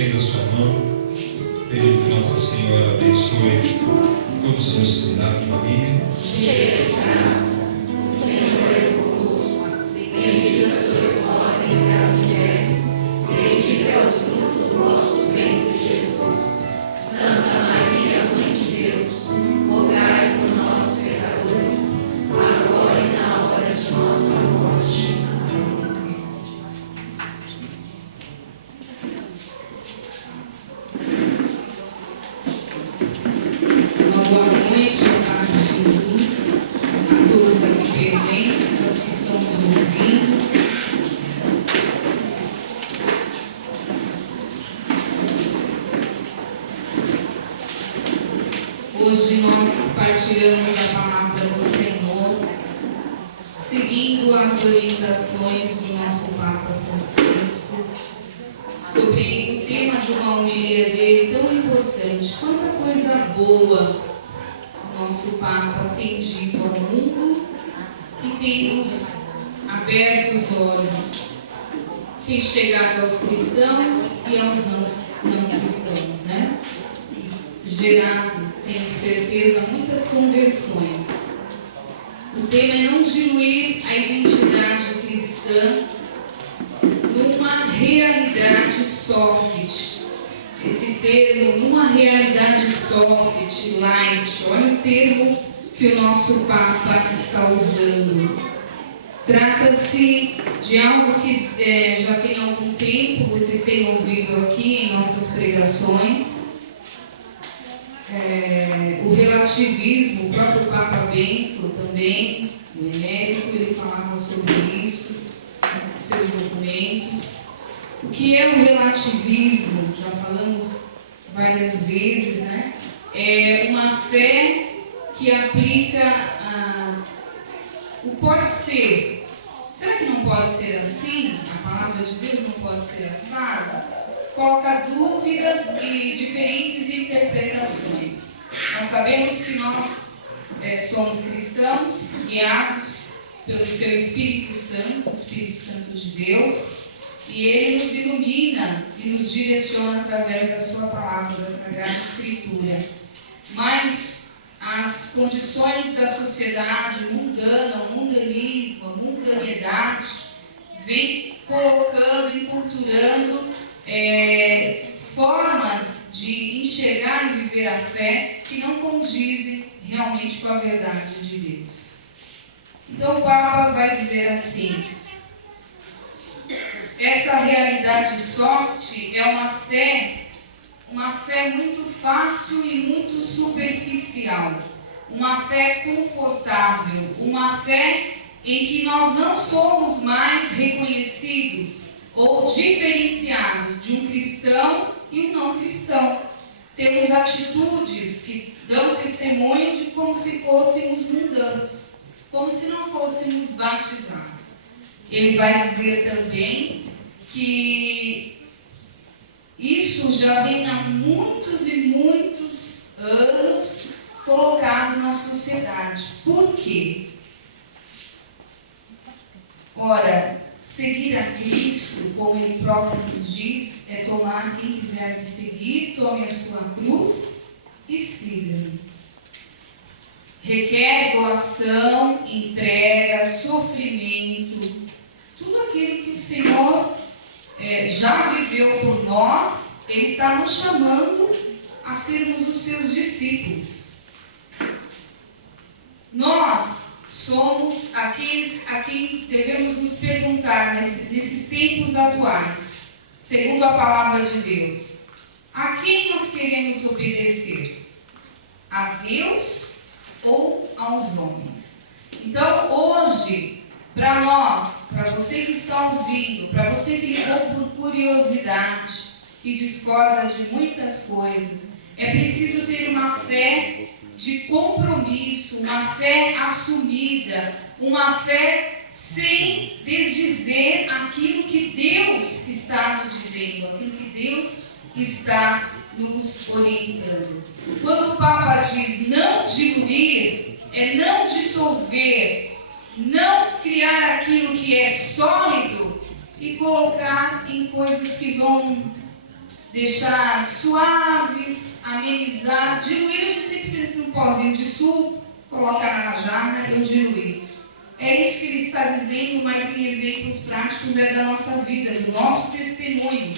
estenda a sua mão, pedindo que Nossa Senhora abençoe todos os seus filhos da família. Cheia de graça, o Senhor é convosco. Bendita sois vós entre as mulheres, bendito é o fruto do vosso ventre, Jesus. Santa Maria, Mãe de Deus, rogai por nós, pecadores, agora e na hora de nossa morte. Uma boa noite, a paz de Jesus, a todos aqui presentes, aos que estão nos ouvindo. Hoje nós partilhamos a palavra do Senhor, seguindo as orientações do nosso Papa Francisco, sobre o tema de uma homilia dele tão importante. Quanta coisa boa o nosso Papa tem dito ao mundo e tem nos aberto os olhos, tem chegado aos cristãos e aos não cristãos, né? Gerado, tenho certeza, muitas conversões. O tema é não diluir a identidade cristã numa realidade soft. Esse termo, numa realidade soft, light, olha o termo que o nosso Papa está usando. Trata-se de algo que já tem algum tempo, vocês têm ouvido aqui em nossas pregações. O relativismo, o próprio Papa Bento também, o emérito, ele falava sobre isso nos seus documentos. O que é o relativismo? Já falamos várias vezes, né? É uma fé que aplica o pode ser. Será que não pode ser assim? A palavra de Deus não pode ser assada? Coloca dúvidas e diferentes interpretações. Nós sabemos que nós somos cristãos, guiados pelo seu Espírito Santo, o Espírito Santo de Deus, e ele nos ilumina e nos direciona através da sua palavra, da Sagrada Escritura. Mas as condições da sociedade mundana, o mundanismo, a mundanidade, vem colocando e culturando formas de enxergar e viver a fé que não condizem realmente com a verdade de Deus. Então o Papa vai dizer assim: essa realidade soft é uma fé muito fácil e muito superficial, uma fé confortável, uma fé em que nós não somos mais reconhecidos ou diferenciados de um cristão e um não cristão. Temos atitudes que dão testemunho de como se fôssemos mundanos, como se não fôssemos batizados. Ele vai dizer também que isso já vem há muitos e muitos anos colocado na sociedade. Por quê? Ora, seguir a Cristo, como Ele próprio nos diz, é tomar quem quiser me seguir, tome a sua cruz e siga-me. Requer doação, entrega, sofrimento, tudo aquilo que o Senhor já viveu por nós. Ele está nos chamando a sermos os seus discípulos. Nós somos aqueles a quem devemos nos perguntar nesses tempos atuais, segundo a palavra de Deus: a quem nós queremos obedecer? A Deus ou aos homens? Então, hoje, para nós, para você que está ouvindo, para você que ligou por curiosidade, que discorda de muitas coisas, é preciso ter uma fé de compromisso, uma fé assumida, uma fé sem desdizer aquilo que Deus está nos dizendo, aquilo que Deus está nos orientando. Quando o Papa diz não diluir, é não dissolver, não criar aquilo que é sólido e colocar em coisas que vão deixar suaves, amenizar. Diluir, a gente sempre pensa num pozinho de suco, colocar na jarra e diluir. É isso que ele está dizendo, mas em exemplos práticos é da nossa vida, do nosso testemunho.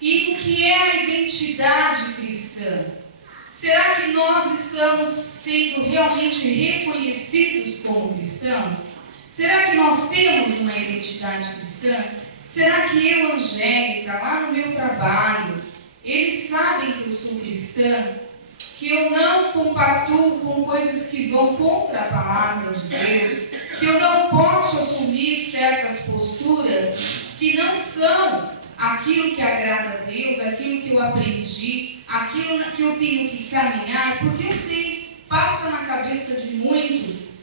E o que é a identidade cristã? Será que nós estamos sendo realmente reconhecidos como cristãos? Será que nós temos uma identidade cristã? Será que eu, Angélica, lá no meu trabalho, eles sabem que eu sou cristã? Que eu não compactuo com coisas que vão contra a palavra de Deus? Que eu não posso assumir certas posturas que não são aquilo que agrada a Deus, aquilo que eu aprendi, aquilo que eu tenho que caminhar? Porque eu sei, passa na cabeça de muitos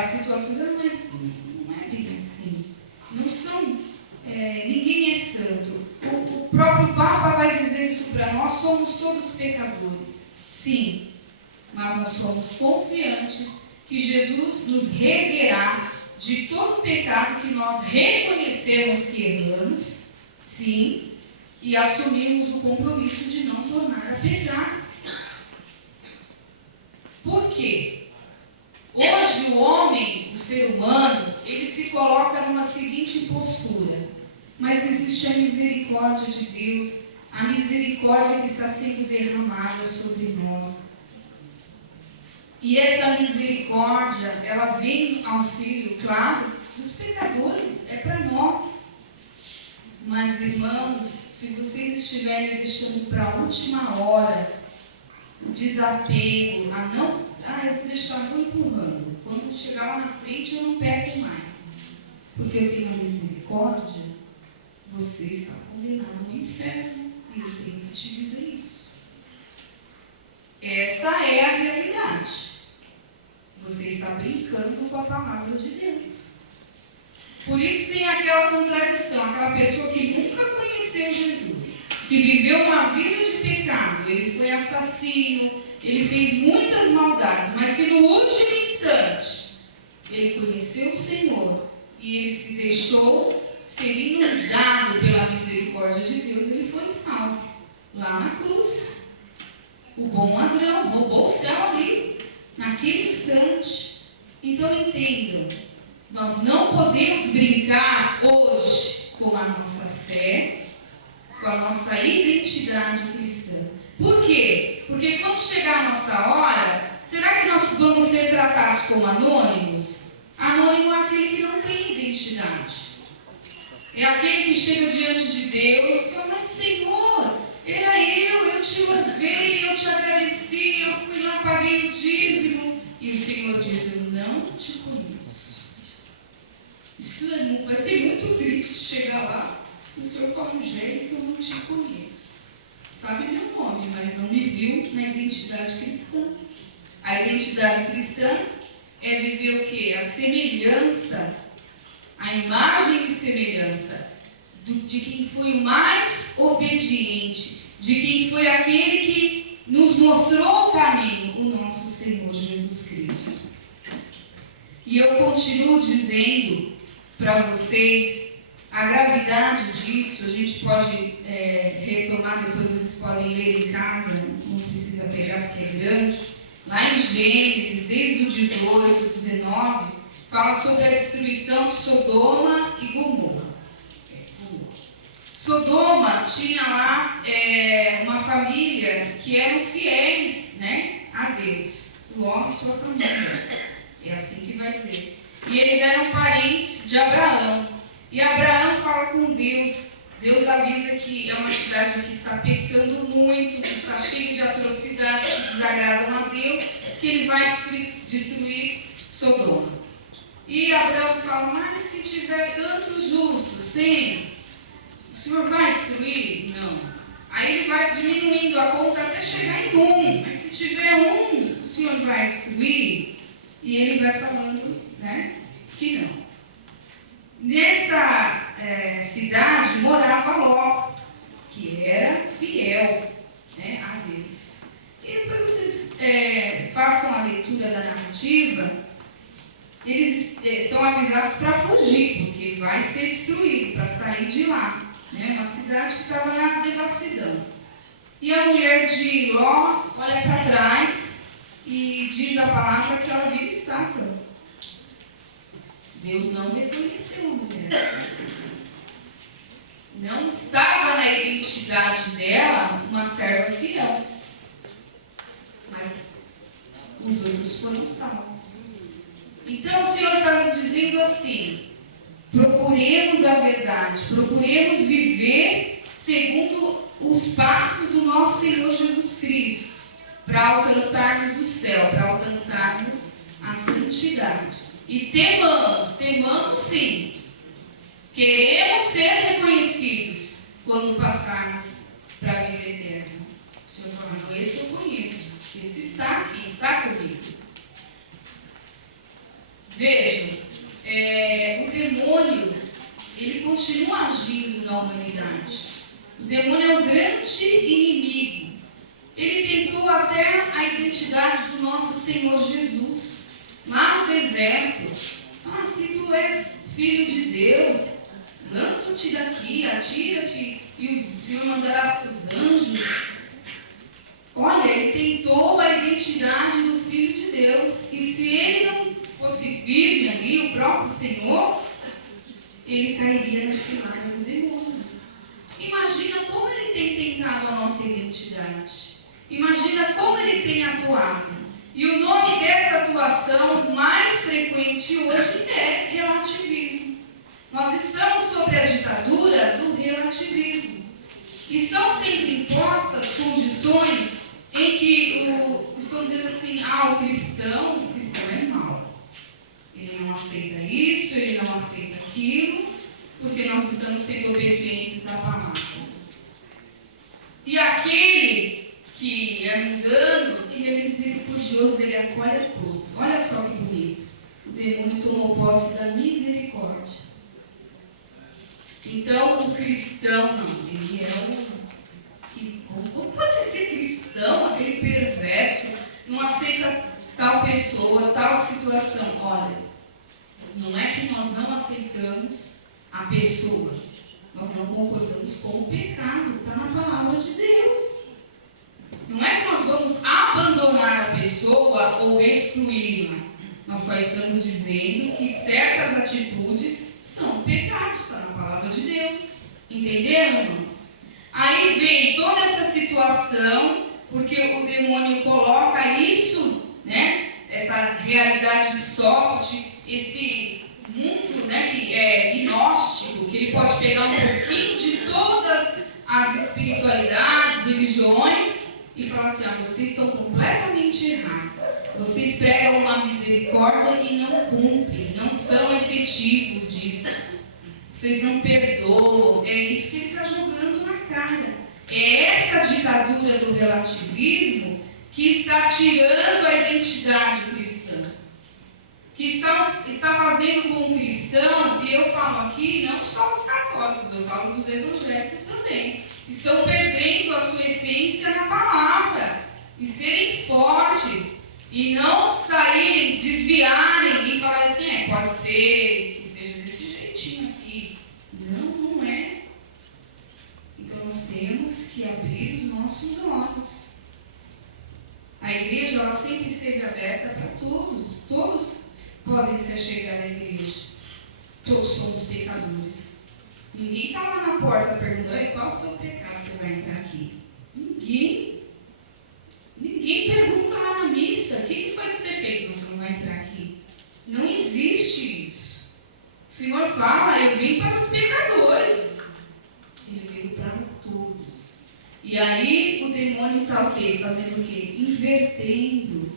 as situações, mas não é bem assim. Não são, ninguém é santo. O próprio Papa vai dizer isso para nós, somos todos pecadores. Sim, mas nós somos confiantes que Jesus nos reguerá de todo pecado que nós reconhecemos que erramos, sim, e assumimos o compromisso de não tornar a pecar. Por quê? Hoje o homem, o ser humano, ele se coloca numa seguinte postura: mas existe a misericórdia de Deus, a misericórdia que está sendo derramada sobre nós. E essa misericórdia, ela vem em auxílio, claro, dos pecadores, é para nós. Mas, irmãos, se vocês estiverem deixando para a última hora o desapego, eu vou deixar, vou empurrando. Quando chegar lá na frente, eu não peco mais. Porque eu tenho a misericórdia, você está condenado ao inferno. E eu tenho que te dizer isso. Essa é a realidade. Você está brincando com a palavra de Deus. Por isso tem aquela contradição, aquela pessoa que nunca conheceu Jesus, que viveu uma vida de pecado, ele foi assassino, ele fez muitas maldades, mas se no último instante ele conheceu o Senhor e ele se deixou ser inundado pela misericórdia de Deus, ele foi salvo. Lá na cruz, o bom ladrão roubou o céu ali, naquele instante. Então entendam, nós não podemos brincar hoje com a nossa fé, com a nossa identidade cristã. Por quê? Porque quando chegar a nossa hora, será que nós vamos ser tratados como anônimos? Anônimo é aquele que não tem identidade. É aquele que chega diante de Deus e fala: mas Senhor, era eu te louvei, eu te agradeci, eu fui lá, paguei o dízimo. E o Senhor diz: eu não te conheço. Isso vai ser muito triste chegar lá, o Senhor fala: Angélica, eu não te conheço. Sabe meu nome, mas não me viu na identidade cristã. A identidade cristã é viver o quê? A semelhança, a imagem e semelhança de quem foi o mais obediente, de quem foi aquele que nos mostrou o caminho, o nosso Senhor Jesus Cristo. E eu continuo dizendo para vocês a gravidade disso. A gente pode retomar, depois vocês podem ler em casa, não precisa pegar porque é grande. Lá em Gênesis, desde o 18, 19, fala sobre a destruição de Sodoma e Gomorra. Sodoma tinha lá uma família que eram fiéis, a Deus, Ló e sua família. É assim que vai dizer. E eles eram parentes de Abraão. E Abraão fala com Deus. Deus avisa que é uma cidade que está pecando muito, que está cheia de atrocidades que desagradam a Deus, que ele vai destruir Sodoma. E Abraão fala: mas se tiver tantos justos, Senhor, o Senhor vai destruir? Não. Aí ele vai diminuindo a conta até chegar em 1. Mas se tiver 1, o Senhor vai destruir? E ele vai falando, que não. Nessa cidade morava Ló, que era fiel, a Deus. E depois vocês façam a leitura da narrativa. Eles são avisados para fugir, porque vai ser destruído, para sair de lá. né? Uma cidade que estava na devassidão. E a mulher de Ló olha para trás e diz a palavra que ela vira estátua. Deus não reconheceu a mulher. Não estava na identidade dela uma serva fiel. Mas os outros foram salvos. Então o Senhor está nos dizendo assim: procuremos a verdade, procuremos viver segundo os passos do nosso Senhor Jesus Cristo, para alcançarmos o céu, para alcançarmos a santidade. E temamos sim. Queremos ser reconhecidos quando passarmos para a vida eterna. O Senhor falando, esse eu conheço, esse está aqui, está comigo. Vejam, o demônio, ele continua agindo na humanidade. O demônio é um grande inimigo. Ele tentou até a identidade do nosso Senhor Jesus, lá no deserto. Ah, se tu és filho de Deus, lança-te daqui, atira-te, e o Senhor mandará seus anjos. Olha, ele tentou a identidade do Filho de Deus. E se ele não fosse firme ali, o próprio Senhor, ele cairia na cilada do demônio. Imagina como ele tem tentado a nossa identidade. Imagina como ele tem atuado. E o nome dessa atuação mais frequente hoje é relativismo. Nós estamos sob a ditadura do relativismo. Estão sendo impostas condições em que estão dizendo assim, o cristão é mau. Ele não aceita isso, ele não aceita aquilo, porque nós estamos sendo obedientes à palavra. E aquele que é mundano, ele é misericordioso, ele acolhe a todos. Olha só que bonito. O demônio tomou posse da misericórdia. Então, o cristão, não, ele é como pode ser cristão, aquele perverso, não aceita tal pessoa, tal situação? Olha, não é que nós não aceitamos a pessoa, nós não concordamos com o pecado, está na palavra de Deus. Não é que nós vamos abandonar a pessoa ou excluí-la. Nós só estamos dizendo que certas atitudes são pecados, está na palavra de Deus. Entenderam, irmãos? Aí vem toda essa situação, porque o demônio coloca isso, né? Essa realidade soft, esse mundo, né, que é gnóstico, que ele pode pegar um pouquinho de todas as espiritualidades, religiões, e falar assim, vocês estão completamente errados. Vocês pregam uma misericórdia e não cumprem, não são efetivos disso. Vocês não perdoam. É isso que ele está jogando na cara. É essa ditadura do relativismo que está tirando a identidade cristã. Que está fazendo com o cristão, e eu falo aqui não só os católicos, eu falo dos evangélicos também, estão perdendo a sua essência na palavra, e serem fortes, e não saírem, desviarem e falarem assim, pode ser que seja desse jeitinho aqui. Não é. Então nós temos que abrir os nossos olhos. A igreja, ela sempre esteve aberta para todos. Todos podem se achegar à igreja. Todos somos pecadores. Ninguém está lá na porta perguntando qual é o seu pecado, você vai entrar aqui. Ninguém pergunta lá na missa, o que foi que você fez? Não, você não vai entrar aqui. Não existe isso. O Senhor fala, eu vim para os pecadores. Ele veio para todos. E aí o demônio está o quê? Fazendo o quê? Invertendo.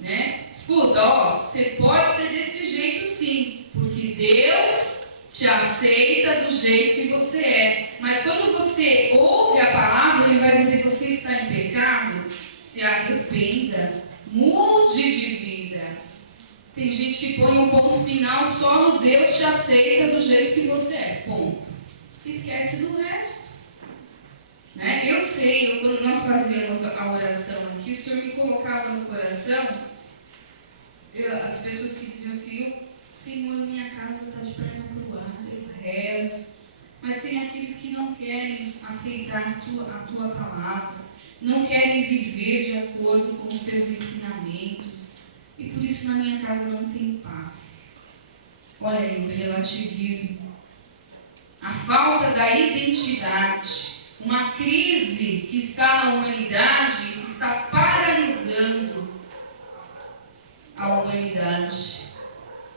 Né? Escuta, você pode ser desse jeito sim, porque Deus te aceita do jeito que você é. Mas quando você ouve a palavra, ele vai dizer, você está em pecado, se arrependa, mude de vida. Tem gente que põe um ponto final só no Deus te aceita do jeito que você é, ponto. Esquece do resto. Né? Eu sei, quando nós fazíamos a oração aqui, o Senhor me colocava no coração, as pessoas que diziam assim, Senhor, minha casa está de perna para o ar, eu rezo, mas tem aqueles que não querem aceitar a tua palavra, não querem viver de acordo com os teus ensinamentos, e por isso na minha casa não tem paz. Olha aí o relativismo, a falta da identidade, uma crise que está na humanidade, que está paralisando a humanidade,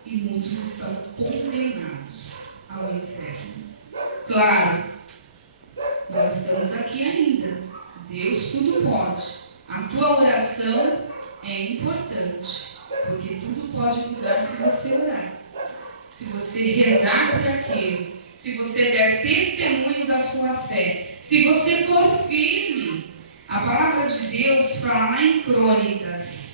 e muitos estão condenados ao inferno. Claro, nós estamos aqui ainda. Deus tudo pode. A tua oração é importante, porque tudo pode mudar se você orar. Se você rezar por aquele, se você der testemunho da sua fé, se você for firme. A palavra de Deus fala lá em Crônicas,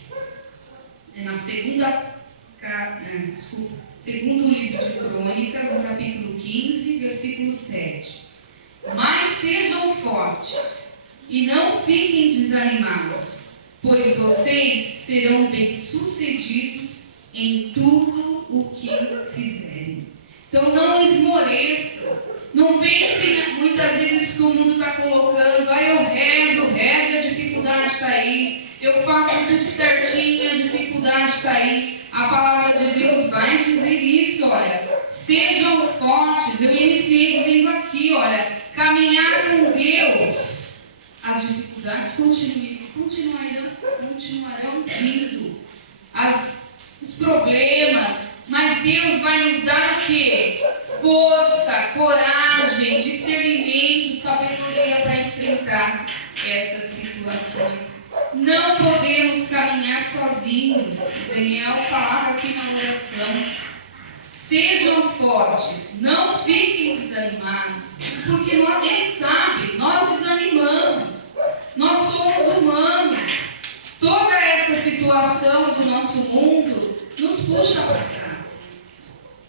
segundo livro de Crônicas, no capítulo 15, versículo 7. Mas sejam fortes e não fiquem desanimados, pois vocês serão bem-sucedidos em tudo o que fizerem. Então não esmoreçam, não pensem muitas vezes que o mundo está colocando, eu rezo e a dificuldade está aí, eu faço tudo certinho, a dificuldade está aí. A palavra de Deus vai dizer isso, olha, sejam fortes. Eu iniciei dizendo aqui, olha, caminhar com Deus, as dificuldades continuarão vindo, os problemas, mas Deus vai nos dar o quê? Força, coragem, discernimento, sabedoria para enfrentar essas situações. Não podemos caminhar sozinhos. Daniel falava aqui na oração. Sejam fortes, não fiquem desanimados, porque ele sabe, nós desanimamos, nós somos humanos. Toda essa situação do nosso mundo nos puxa para trás.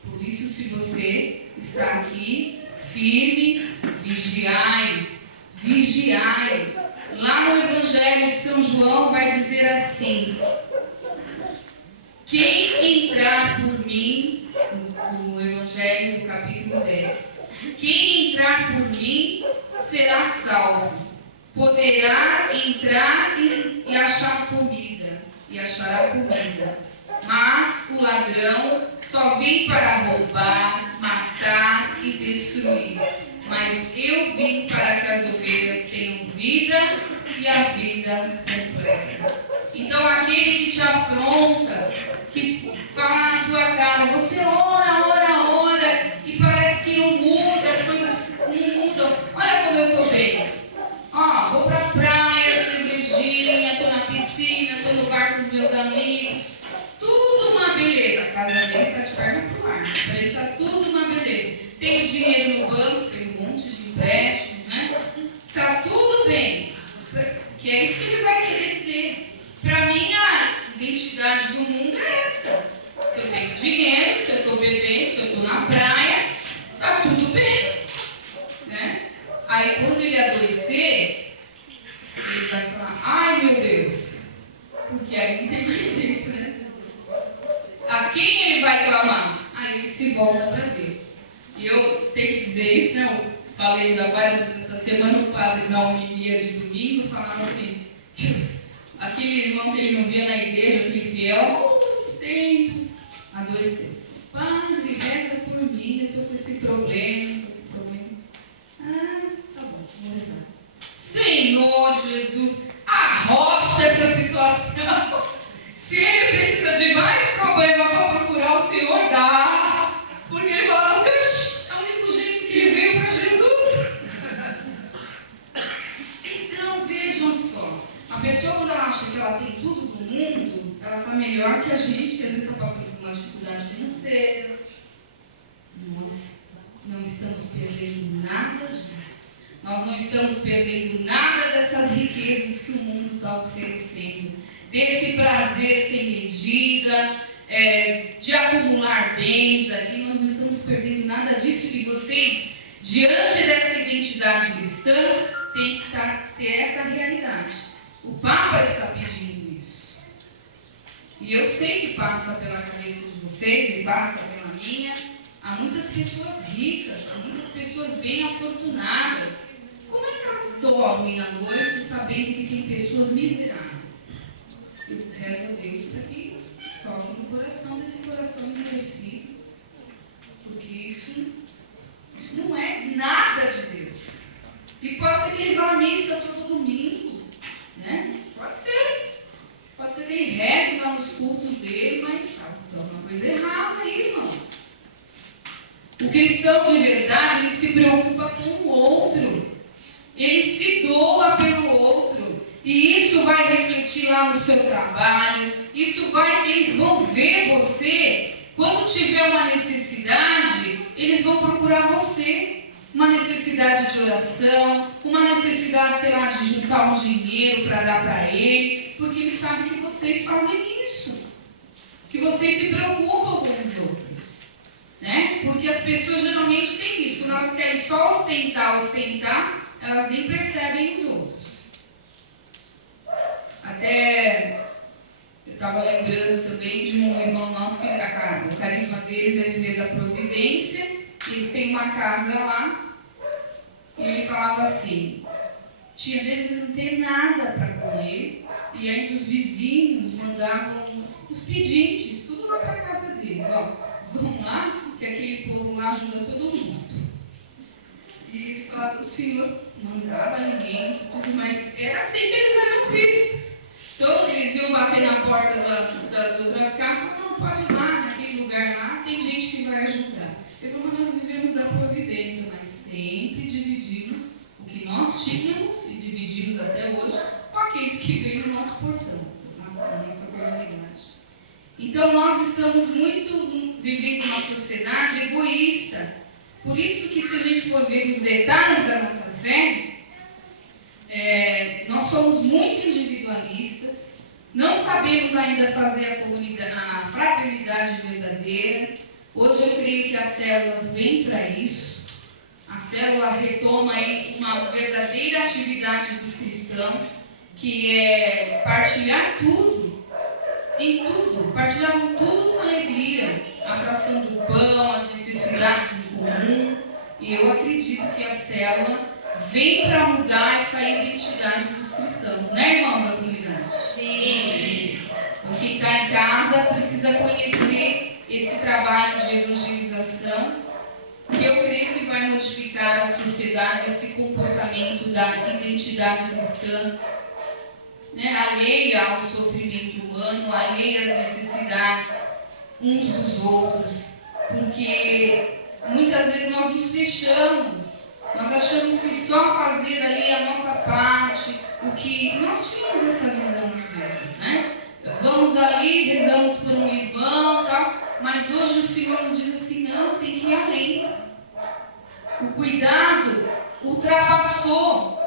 Por isso, se você está aqui firme, vigiai. Lá no Evangelho de São João vai dizer assim: quem entrar por mim, no Evangelho do capítulo 10, quem entrar por mim será salvo, poderá entrar e achar comida, e achará comida. Mas o ladrão só vem para roubar, matar e destruir. Mas eu vim para que as ovelhas tenham vida e a vida completa. Então aquele que te afronta, que fala na tua cara, você ora, e parece que não muda, as coisas não mudam. Olha como eu estou bem. Vou para a praia, cervejinha, estou na piscina, estou no bar com os meus amigos. Tudo uma beleza. A casa dele está de perna para o ar. Para ele está tudo uma beleza. Tenho dinheiro no banco, tenho um monte de empréstimos, né? Está tudo bem. Que é isso que ele vai querer dizer. Para mim, a identidade do mundo é essa. Se eu tenho dinheiro, se eu estou bebendo, se eu estou na praia, está tudo bem. Né? Aí, quando ele adoecer, ele vai falar, ai meu Deus. Porque aí não tem jeito, né? A quem ele vai clamar? Aí ele se volta para Deus. E eu tenho que dizer isso, né? Eu falei já várias vezes essa semana, o padre na homilia de domingo falava assim, que aquele irmão que ele não via na igreja, aquele fiel, tem adoeceu. Padre, reza por mim, eu estou com esse problema, tá bom, vamos rezar. Senhor Jesus, arrocha essa situação. Se ele precisa de mais problema para procurar o Senhor, dá. Porque ele falava assim, é o único jeito que ele veio para Jesus. Então, vejam só. A pessoa, quando ela acha que ela tem tudo do mundo, ela está melhor que a gente, que às vezes está passando por uma dificuldade financeira. Nós não estamos perdendo nada disso. Nós não estamos perdendo nada dessas riquezas que o mundo está oferecendo. Desse prazer sem medida, de acumular bens aqui, nós não estamos perdendo nada disso. E vocês, diante dessa identidade cristã, têm que ter essa realidade. O Papa está pedindo isso. E eu sei que passa pela cabeça de vocês, e passa pela minha. Há muitas pessoas ricas, há muitas pessoas bem afortunadas, como é que elas dormem à noite sabendo que tem pessoas miseráveis? Eu rezo a Deus para que toque no coração desse coração endurecido, porque isso não é nada de Deus. E pode ser que ele vá à missa todo domingo, né? Pode ser que ele reze lá nos cultos dele, mas está alguma coisa errada aí, irmãos. O cristão de verdade, ele se preocupa com o outro, ele se doa pelo outro, e isso vai refletir lá no seu trabalho, eles vão ver você, quando tiver uma necessidade, eles vão procurar você. Uma necessidade de oração, uma necessidade, sei lá, de juntar um dinheiro para dar para ele, porque eles sabem que vocês fazem isso, que vocês se preocupam com os outros, né? Porque as pessoas geralmente têm isso, quando elas querem só ostentar, elas nem percebem os outros. Até eu estava lembrando também de um irmão nosso que o carisma deles é viver da providência. Eles têm uma casa lá, e ele falava assim, tinha dia que eles não têm nada para comer, e aí os vizinhos mandavam os pedintes, tudo lá para a casa deles, ó, vão lá, que aquele povo lá ajuda todo mundo. E ele falava, o Senhor mandava alimento, tudo, mas era assim que eles eram vistos. Então eles iam bater na porta das outras casas, não, pode ir lá, naquele lugar lá, tem gente que vai ajudar. Como nós vivemos da providência, mas sempre dividimos o que nós tínhamos, e dividimos até hoje, com aqueles que vêm no nosso portão, na nossa comunidade. Então nós estamos muito vivendo uma sociedade egoísta. Por isso que, se a gente for ver os detalhes da nossa fé, nós somos muito individualistas, não sabemos ainda fazer a fraternidade verdadeira. Hoje eu creio que as células vêm para isso. A célula retoma aí uma verdadeira atividade dos cristãos, que é partilhar tudo, em tudo, partilhavam tudo com alegria, a fração do pão, as necessidades em comum. E eu acredito que a célula vem para mudar essa identidade dos cristãos, né, irmãos da comunidade? Sim. Então, quem está em casa precisa conhecer esse trabalho de evangelização, que eu creio que vai modificar a sociedade, esse comportamento da identidade cristã, né, alheia ao sofrimento humano, alheia às necessidades uns dos outros, porque muitas vezes nós nos fechamos, nós achamos que só fazer ali a nossa parte, o que nós tínhamos essa visão às vezes, né? Vamos ali, rezamos por um irmão, tal. Mas hoje o Senhor nos diz assim, não, tem que ir além. O cuidado ultrapassou,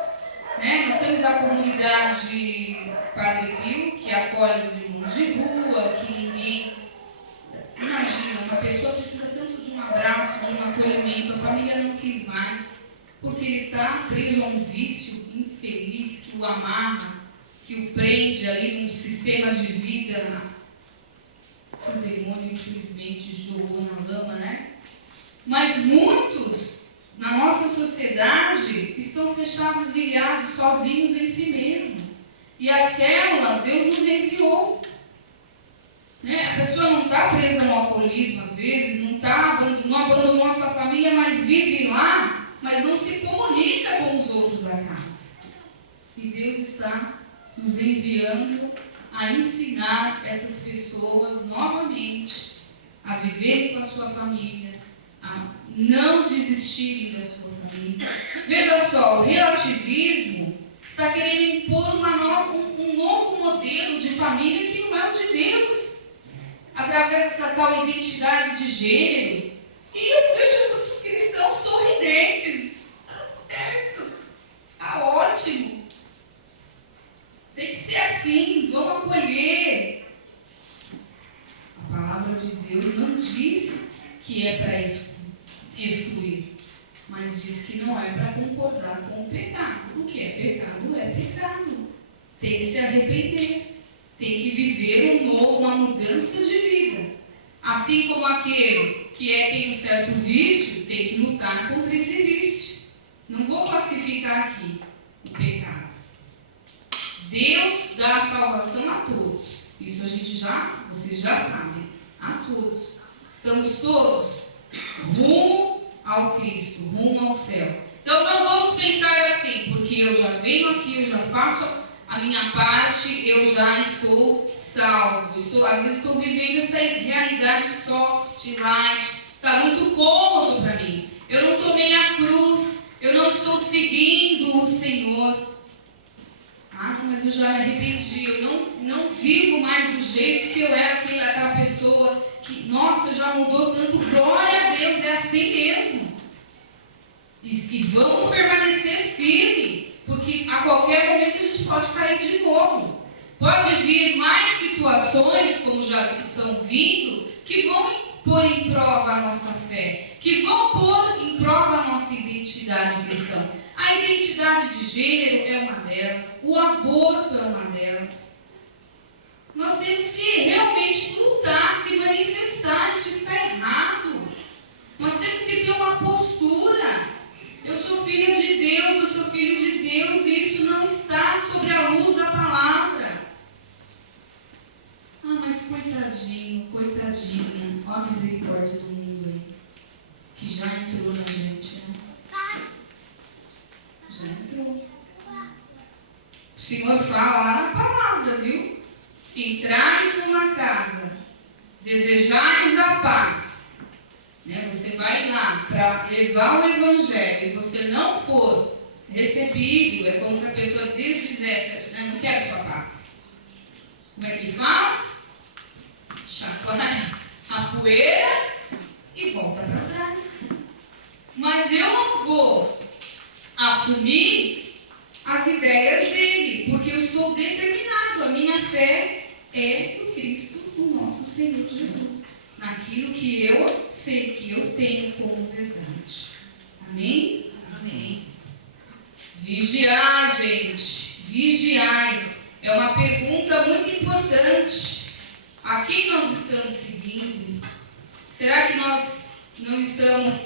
né? Nós temos a comunidade Padre Pio, que acolhe os irmãos de rua, que ninguém... Imagina, uma pessoa precisa tanto de um abraço, de um acolhimento, a família não quis mais, porque ele está preso a um vício infeliz que o amarra, que o prende ali num sistema de vida. O demônio, infelizmente, jogou na lama, né? Mas muitos, na nossa sociedade, estão fechados, ilhados, sozinhos em si mesmos. E a célula, Deus nos enviou. Né? A pessoa não está presa no alcoolismo, às vezes, não abandonou a sua família, mas vive lá, mas não se comunica com os outros da casa. E Deus está nos enviando a ensinar essas pessoas novamente a viverem com a sua família, a não desistirem da sua família. Veja só, o relativismo está querendo impor um novo modelo de família que não é o de Deus, através dessa tal identidade de gênero. E eu vejo muitos cristãos sorridentes. Está certo, está ótimo. Tem que ser assim, vamos acolher. A palavra de Deus não diz que é para excluir, mas diz que não é para concordar com o pecado. O que é pecado é pecado. Tem que se arrepender, tem que viver uma mudança de vida. Assim como aquele que tem um certo vício, tem que lutar contra esse vício. Não vou classificar aqui o pecado. Deus dá a salvação a todos. Isso vocês já sabem. A todos. Estamos todos rumo ao Cristo, rumo ao céu. Então não vamos pensar assim, porque eu já venho aqui, eu já faço a minha parte, eu já estou salvo. Às vezes estou vivendo essa realidade soft, light, está muito cômodo para mim. Eu não tomei a cruz, eu não estou seguindo o Senhor. Ah, não, mas eu já me arrependi, eu não vivo mais do jeito que eu era aquela pessoa que, nossa, já mudou tanto. Glória a Deus, é assim mesmo. E vamos permanecer firme, porque a qualquer momento a gente pode cair de novo. Pode vir mais situações, como já estão vindo, que vão pôr em prova a nossa fé, que vão pôr em prova a nossa identidade cristã. A identidade de gênero é uma delas, o aborto é uma delas. Nós temos que realmente lutar, se manifestar, isso está errado. Nós temos que ter uma postura. Eu sou filha de Deus, eu sou filho de Deus, e isso não está sobre a luz da palavra. Ah, mas coitadinho, coitadinha, ó a misericórdia do mundo aí, que já entrou na gente, né? Já entrou. O Senhor fala lá na palavra, viu? Se entrares numa casa, desejares a paz, né? Você vai lá para levar o evangelho e você não for recebido, é como se a pessoa desfizesse, não quero sua paz. Como é que ele fala? Chacoalha a poeira e volta para trás. Mas eu não vou assumir as ideias dele, porque eu estou determinado, a minha fé é em Cristo, o nosso Senhor Jesus, naquilo que eu sei, que eu tenho como verdade. Amém? Amém. Vigiar, gente, vigiai, é uma pergunta muito importante. A quem nós estamos seguindo? Será que nós não estamos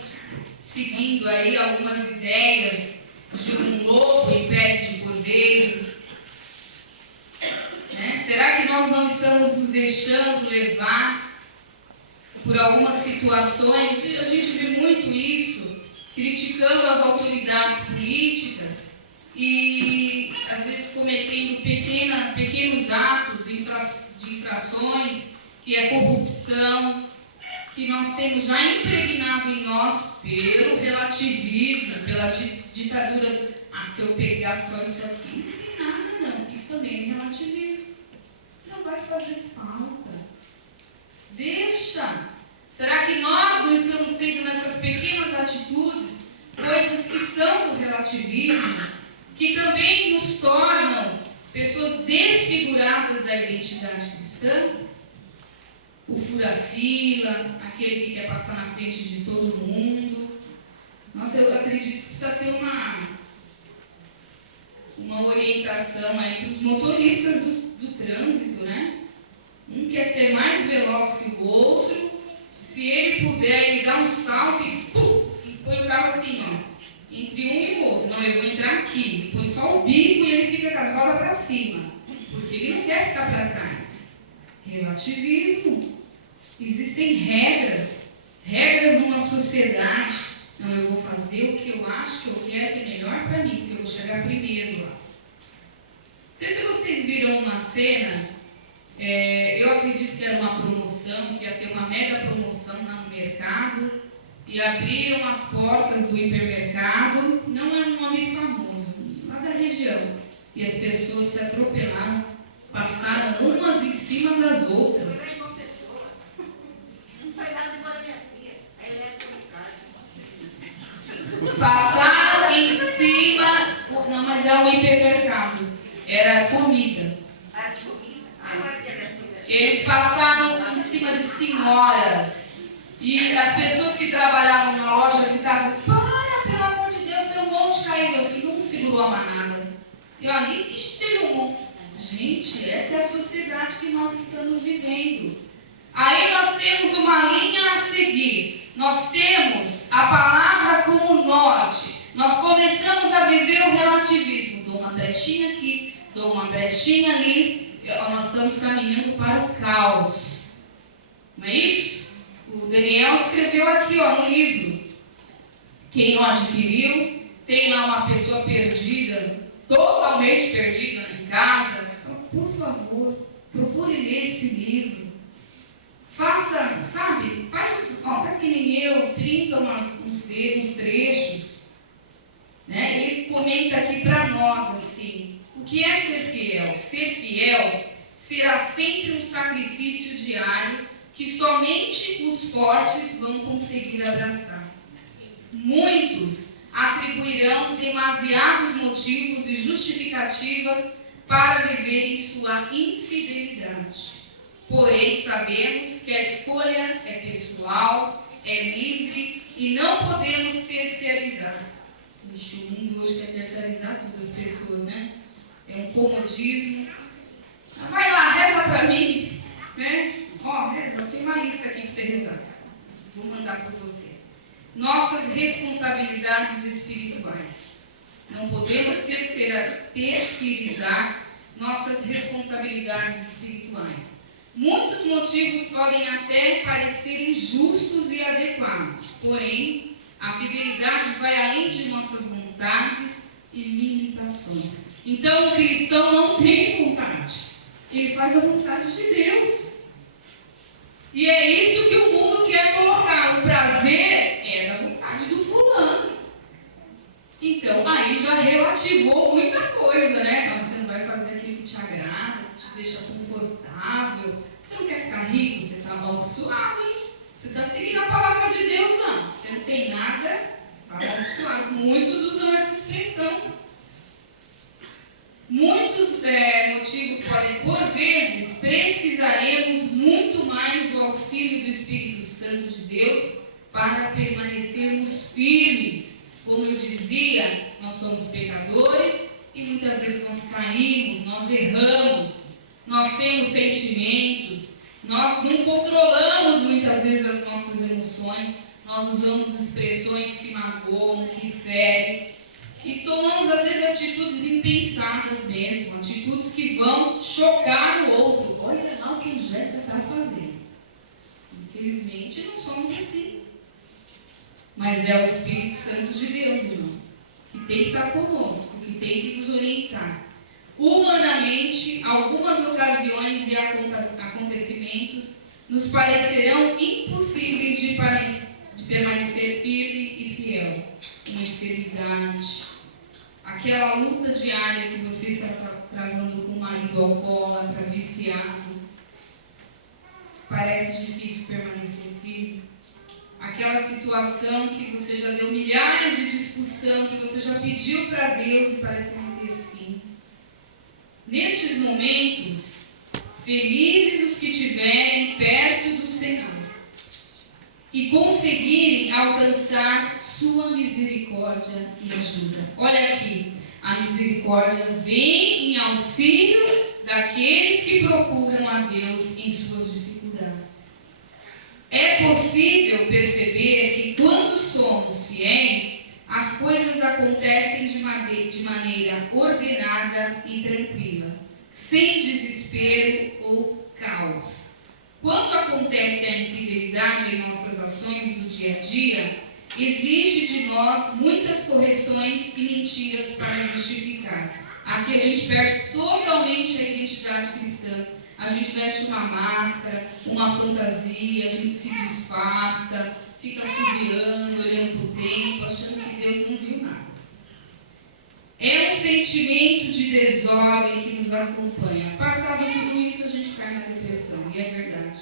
seguindo aí algumas ideias de um lobo em pele de cordeiro? Né? Será que nós não estamos nos deixando levar por algumas situações? A gente vê muito isso, criticando as autoridades políticas e às vezes cometendo pequenos atos de infrações, que é corrupção, que nós temos já impregnado em nós pelo relativismo, pela ditadura. Ah, se eu pegar só isso aqui, não tem nada não. Isso também é relativismo. Não vai fazer falta. Deixa. Será que nós não estamos tendo nessas pequenas atitudes coisas que são do relativismo, que também nos tornam pessoas desfiguradas da identidade cristã? O fura-fila, aquele que quer passar na frente de todo mundo. Nossa, eu acredito que precisa ter uma orientação aí para os motoristas do trânsito, né? Um quer ser mais veloz que o outro. Se ele puder, ele dá um salto e põe o carro assim, ó, entre um e o outro. Não, eu vou entrar aqui. Ele põe só o bico e ele fica com as rodas para cima, porque ele não quer ficar para trás. Relativismo. Existem regras numa sociedade. Não, eu vou fazer o que eu acho que eu quero que é melhor para mim, porque eu vou chegar primeiro lá. Não sei se vocês viram uma cena, eu acredito que era uma promoção, que ia ter uma mega promoção lá no mercado, e abriram as portas do hipermercado, não é um nome famoso, lá da região, e as pessoas se atropelaram, passaram umas em cima das outras. Passaram em cima, não, mas é um hipermercado, era comida. Eles passaram em cima de senhoras, e as pessoas que trabalhavam na loja gritavam: para, pelo amor de Deus, tem um monte caído aqui. Não segurou a manada. E ali, teve um monte. Gente, essa é a sociedade que nós estamos vivendo. Aí nós temos uma linha a seguir. nós temos a palavra como norte. Nós começamos a viver o relativismo. Dou uma brechinha aqui, dou uma brechinha ali. Nós estamos caminhando para o caos. Não é isso? O Daniel escreveu aqui, no livro. Quem não adquiriu, tem lá uma pessoa perdida, totalmente perdida em casa. Então, por favor, procure ler esse livro. Faça, sabe? Faz que nem eu, trinta uns trechos. Né? Ele comenta aqui para nós assim: o que é ser fiel? Ser fiel será sempre um sacrifício diário que somente os fortes vão conseguir abraçar. Muitos atribuirão demasiados motivos e justificativas para viverem sua infidelidade. Porém, sabemos que a escolha é pessoal, é livre e não podemos terceirizar. Ixi, o mundo hoje quer terceirizar todas as pessoas, né? É um comodismo. Vai lá, reza para mim, né? Reza, tem uma lista aqui para você rezar. Vou mandar para você. Nossas responsabilidades espirituais. Não podemos terceirizar nossas responsabilidades espirituais. Muitos motivos podem até parecer injustos e adequados, porém, a fidelidade vai além de nossas vontades e limitações. Então, o cristão não tem vontade, ele faz a vontade de Deus. E é isso que o mundo quer colocar. O prazer é da vontade do fulano. Então, aí já relativou muita coisa, né? Então, você não vai fazer aquilo que te agrada, que te deixa confortável. Você não quer ficar rico, você está amaldiçoado, hein? Você está seguindo a palavra de Deus, não. Você não tem nada, está amaldiçoado. Muitos usam essa expressão. Muitos motivos podem, por vezes, precisaremos muito mais do auxílio do Espírito Santo de Deus para permanecermos firmes. Como eu dizia, nós somos pecadores e muitas vezes nós caímos, nós erramos, nós temos sentimentos, nós não controlamos muitas vezes as nossas emoções, nós usamos expressões que magoam, que ferem. E tomamos, às vezes, atitudes impensadas mesmo, atitudes que vão chocar o outro. Olha lá o que a Angélica está fazendo. Infelizmente, não somos assim. Mas é o Espírito Santo de Deus, irmãos, que tem que estar conosco, que tem que nos orientar. Humanamente, algumas ocasiões e acontecimentos nos parecerão impossíveis de permanecer firme e fiel. Uma enfermidade, aquela luta diária que você está travando com o marido alcoólatra, viciado, parece difícil permanecer firme. Aquela situação que você já deu milhares de discussão, que você já pediu para Deus e parece não ter fim. Nestes momentos, felizes os que estiverem perto do Senhor e conseguirem alcançar sua misericórdia e ajuda. Olha aqui, a misericórdia vem em auxílio daqueles que procuram a Deus em suas dificuldades. É possível perceber que quando somos fiéis, as coisas acontecem de maneira ordenada e tranquila, sem desespero ou caos. Quando acontece a infidelidade em nossas ações do dia a dia, exige de nós muitas correções e mentiras para justificar. Aqui a gente perde totalmente a identidade cristã. A gente veste uma máscara, uma fantasia, a gente se disfarça, fica subiando, olhando para o tempo, achando que Deus não viu nada. É um sentimento de desordem que nos acompanha. Passado tudo isso, a gente cai na depressão, e é verdade.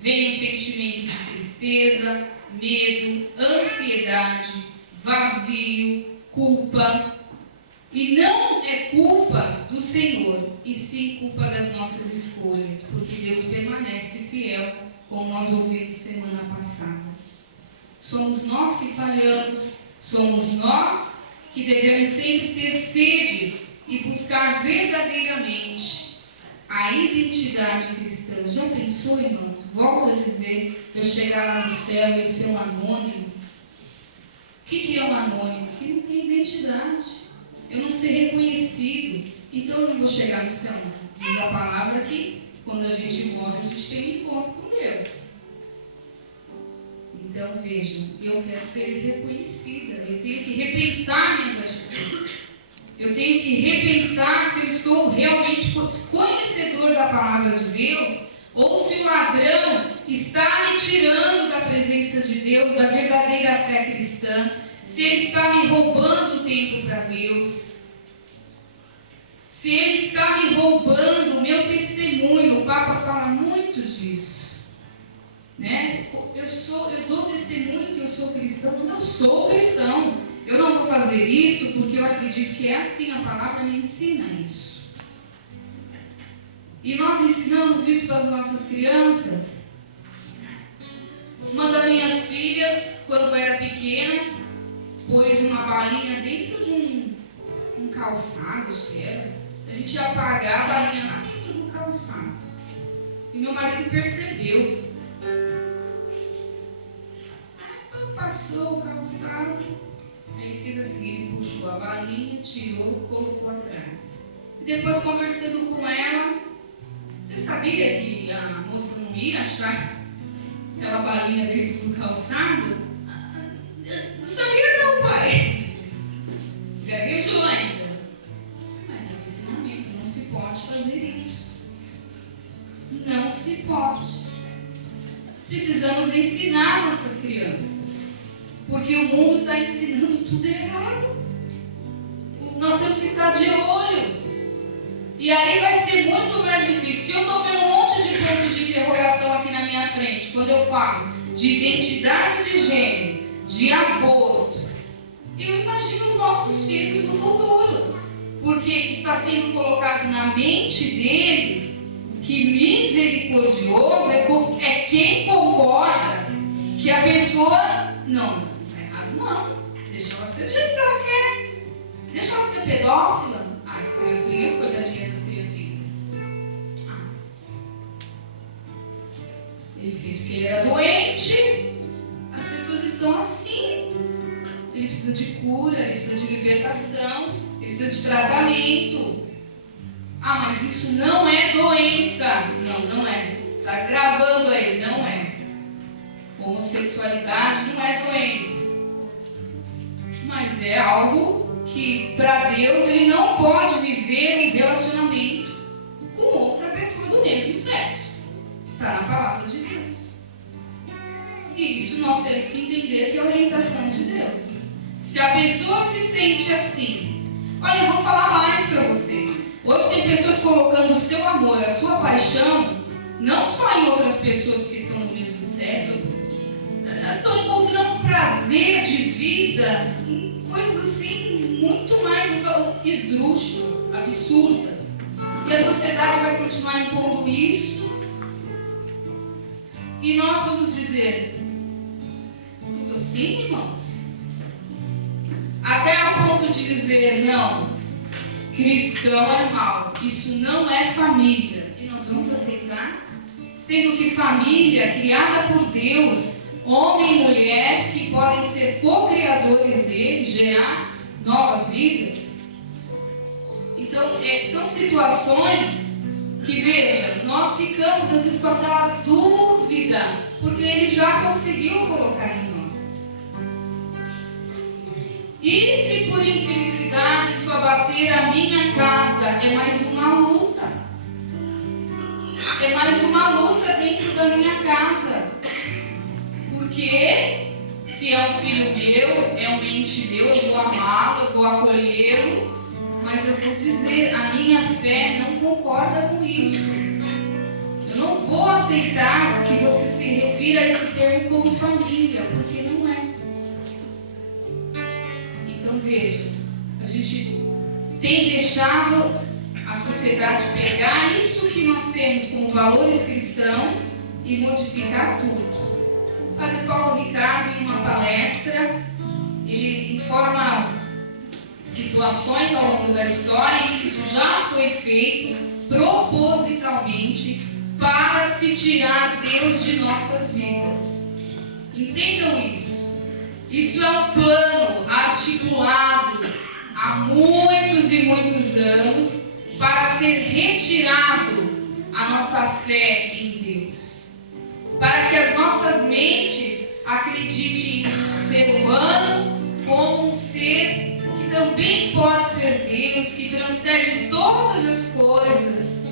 Vem um sentimento de tristeza, medo, ansiedade, vazio, culpa. E não é culpa do Senhor, e sim culpa das nossas escolhas, porque Deus permanece fiel, como nós ouvimos semana passada. Somos nós que falhamos, somos nós que devemos sempre ter sede e buscar verdadeiramente a identidade cristã. Já pensou, irmãos? Volto a dizer, eu chegar lá no céu e eu ser um anônimo. O que é um anônimo? Que não tem identidade. Eu não ser reconhecido. Então eu não vou chegar no céu. Diz a palavra que quando a gente morre, a gente tem um encontro com Deus. Então vejam, eu quero ser reconhecida. Eu tenho que repensar minhas atitudes. Eu tenho que repensar se eu estou realmente conhecedor da palavra de Deus ou se o ladrão está me tirando da presença de Deus, da verdadeira fé cristã, se ele está me roubando o tempo para Deus, se ele está me roubando o meu testemunho. O Papa fala muito disso, né? Eu dou testemunho que eu sou cristão, quando eu sou cristão. Eu não vou fazer isso porque eu acredito que é assim, a palavra me ensina isso. E nós ensinamos isso para as nossas crianças. Uma das minhas filhas, quando era pequena, pôs uma balinha dentro de um calçado, acho que era. A gente ia apagar a balinha lá dentro do calçado. E meu marido percebeu. Aí passou o calçado. Aí fez assim, ele puxou a balinha, tirou, colocou atrás. E depois, conversando com ela, você sabia que a moça não ia achar aquela balinha dentro do calçado? Não sabia não, pai. Gaguejou ainda. Mas é um ensinamento, não se pode fazer isso. Não se pode. Precisamos ensinar nossas crianças. Porque o mundo está ensinando tudo errado. Nós temos que estar de olho. E aí vai ser muito mais difícil. Se eu estou vendo um monte de pontos de interrogação aqui na minha frente, quando eu falo de identidade de gênero, de aborto, eu imagino os nossos filhos no futuro. Porque está sendo colocado na mente deles que misericordioso é quem concorda que a pessoa não. Não, deixa ela ser do jeito que ela quer. Deixa ela ser pedófila. As criancinhas, coitadinhas das criancinhas. Ele fez porque ele era doente. As pessoas estão assim. Ele precisa de cura, ele precisa de libertação, ele precisa de tratamento. Mas isso não é doença. Não é. Está gravando aí, não é. Homossexualidade não é doença. Mas é algo que, para Deus, ele não pode viver um relacionamento com outra pessoa do mesmo sexo. Está na palavra de Deus. E isso nós temos que entender que é a orientação de Deus. Se a pessoa se sente assim, olha, eu vou falar mais para você. Hoje tem pessoas colocando o seu amor, a sua paixão, não só em outras pessoas que são do mesmo sexo. Elas estão encontrando prazer de vida em coisas assim muito mais esdrúxulas, absurdas. E a sociedade vai continuar impondo isso. E nós vamos dizer, tudo assim, irmãos? Até ao ponto de dizer, não, cristão é mal, isso não é família. E nós vamos aceitar? Sendo que família, criada por Deus, homem e mulher, que podem ser co-criadores dele, gerar novas vidas. Então, são situações que, veja, nós ficamos às vezes com aquela dúvida, porque ele já conseguiu colocar em nós. E se por infelicidade isso abater a minha casa, é mais uma luta. É mais uma luta dentro da minha casa. Porque se é um filho meu, é um ente meu, eu vou amá-lo, eu vou acolhê-lo, mas eu vou dizer, a minha fé não concorda com isso. Eu não vou aceitar que você se refira a esse termo como família, porque não é. Então veja, a gente tem deixado a sociedade pegar isso que nós temos como valores cristãos e modificar tudo. O Padre Paulo Ricardo, em uma palestra, ele informa situações ao longo da história em que isso já foi feito propositalmente para se tirar Deus de nossas vidas. Entendam isso. Isso é um plano articulado há muitos e muitos anos para ser retirado a nossa fé em Deus. Para que as nossas mentes acreditem no ser humano como um ser que também pode ser Deus, que transcende todas as coisas,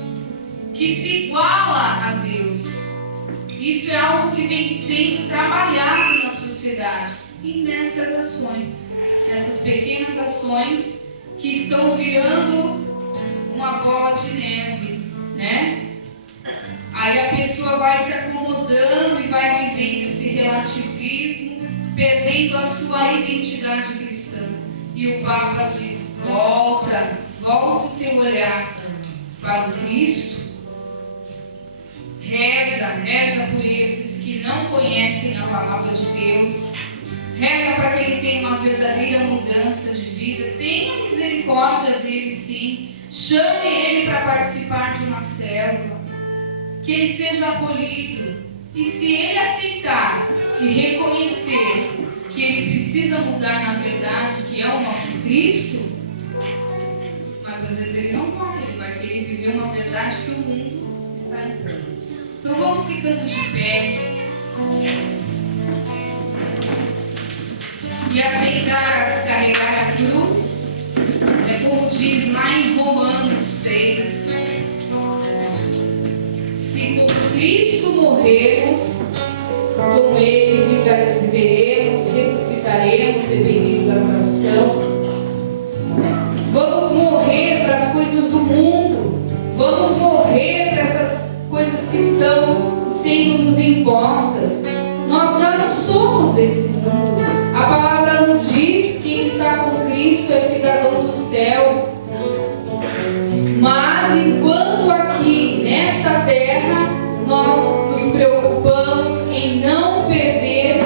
que se iguala a Deus. Isso é algo que vem sendo trabalhado na sociedade e nessas ações, nessas pequenas ações que estão virando uma bola de neve, né? Aí a pessoa vai se acomodando e vai vivendo esse relativismo, perdendo a sua identidade cristã. E o Papa diz: volta o teu olhar para o Cristo. Reza por esses que não conhecem a palavra de Deus. Reza para que ele tenha uma verdadeira mudança de vida. Tenha misericórdia dele, sim. Chame ele para participar de uma célula. Que ele seja acolhido. E se ele aceitar e reconhecer que ele precisa mudar na verdade, que é o nosso Cristo, mas às vezes ele não vai, ele vai querer viver uma verdade que o mundo está entrando. Então vamos ficando de pé e aceitar carregar a cruz. É como diz lá em Romanos 6: se com Cristo morrermos, com ele viveremos, ressuscitaremos, dependendo da tradução. Vamos morrer para as coisas do mundo, vamos morrer para essas coisas que estão sendo nos impostas. Nós já não somos desse mundo. A palavra nos diz que quem está com Cristo é cidadão do céu. Mas enquanto aqui nesta terra nós nos preocupamos em não perder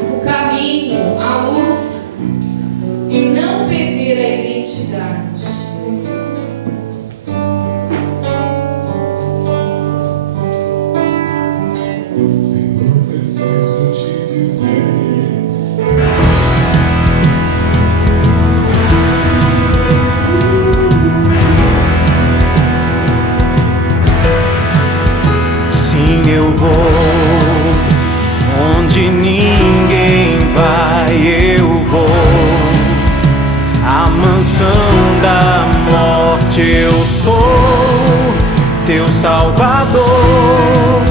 o caminho, a luz, e não perder a identidade. Senhor, preciso te dizer. Sim, eu vou onde ninguém vai, eu vou à mansão da morte. Eu sou teu Salvador.